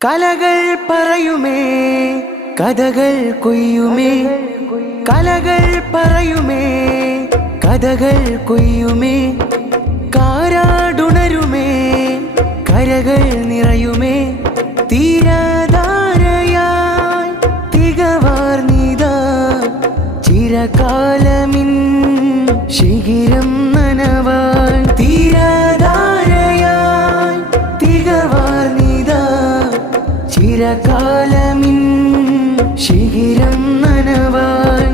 കലകൾ പറയുമേ കഥകൾ കൊയ്യുമേ കലകൾ പറയുമേ കഥകൾ കൊയ്യുമേ കാരാടുണരുമേ കരകൾ നിറയുമേ തീരധാരയായി തികവാർന്നിതാ ചിരകാലമിൻ ശിഖിരം നനവാൻ തീരധാരയായി തികവാർന്നിതാ ചിരകാലമിൻ ശിഖിരം നനവാൻ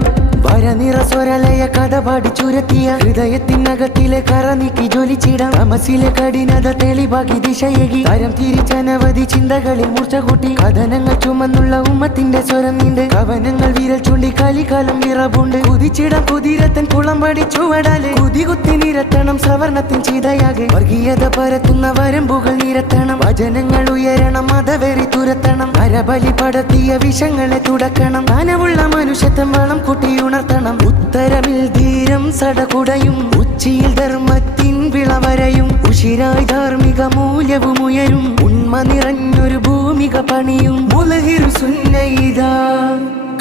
വരനിറ സ്വരലയ കഥ പാടിച്ചുരത്തിയ ഹൃദയത്തിനകത്തിലെ കറ നീക്കി ജ്വലിച്ചിടാം തമസിലെ കഠിനത തെളിവാക്കി ദിശയേകി തരം തിരിച്ചനവധി ചിന്തകളിൽ മൂർച്ച കൂട്ടി കഥനങ്ങൾ ചുമന്നുള്ള ഉമ്മത്തിന്റെ സ്വരം നീണ്ട് കവനങ്ങൾ വിരൽ ചൂണ്ടി കലികാലം വിറവുണ്ട് കുതിച്ചിടം കുതിരത്തൻ കുളം പടി ചുവടാലെ കുതികുത്തി നിരത്തണം സവർണത്തിൻ ചിതയാകെ വർഗീയത പരത്തുന്ന വരമ്പുകൾ നിരത്തണം വചനങ്ങൾ ഉയരണം മതവെറി തുരത്തണം അരബലി പടത്തിയ വിഷങ്ങളെ തുടക്കണം നനവുള്ള മനുഷ്യത്വം വളം കൂട്ടിയുണർത്തണം ഉത്തരമിൽ ധീരം സടകുടയും ഉച്ചിയിൽ ധർമ്മത്തിൻ വിളവരയും ഉഷിരായി ധാർമ്മിക മൂല്യവും ഉയരും ഉണ്മ നിറഞ്ഞൊരു ഭൂമിക പണിയും മുലഹിരു സുന്നയിതാ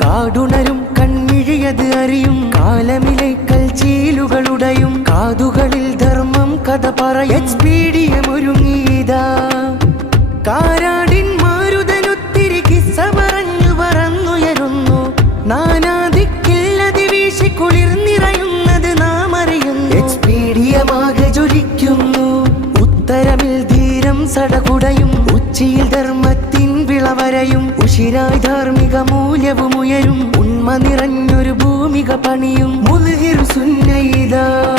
കാടുണരും കൺമിഴിയത് അറിയും കാലമിലെ കൽച്ചീലുകളുടെയും കാതുകളിൽ ധർമ്മം കഥ പറയൊരുങ്ങിയതാ കാരാടിൻ മാരുതനൊത്തിരി കിസ്സ പറഞ്ഞു പറന്നുയരുന്നു നാനാദിക്കില്ലതി വീശി കുളിർന്നിറയുന്നത് നാം അറിയുന്നു എക്സ്പീഡിയമാകെ ജ്വലിക്കുന്നു ഉത്തരമിൽ ധീരം സടകുടയും ഉച്ചിയിൽ ധർമ്മത്തിൻ വിളവരയും ഉഷിരായി ധാർമ്മിക മൂല്യവും ഉയരും ഉണ്മ നിറഞ്ഞൊരു ഭൂമിക പണിയും മുൽഹിർ സുന്നയിതാ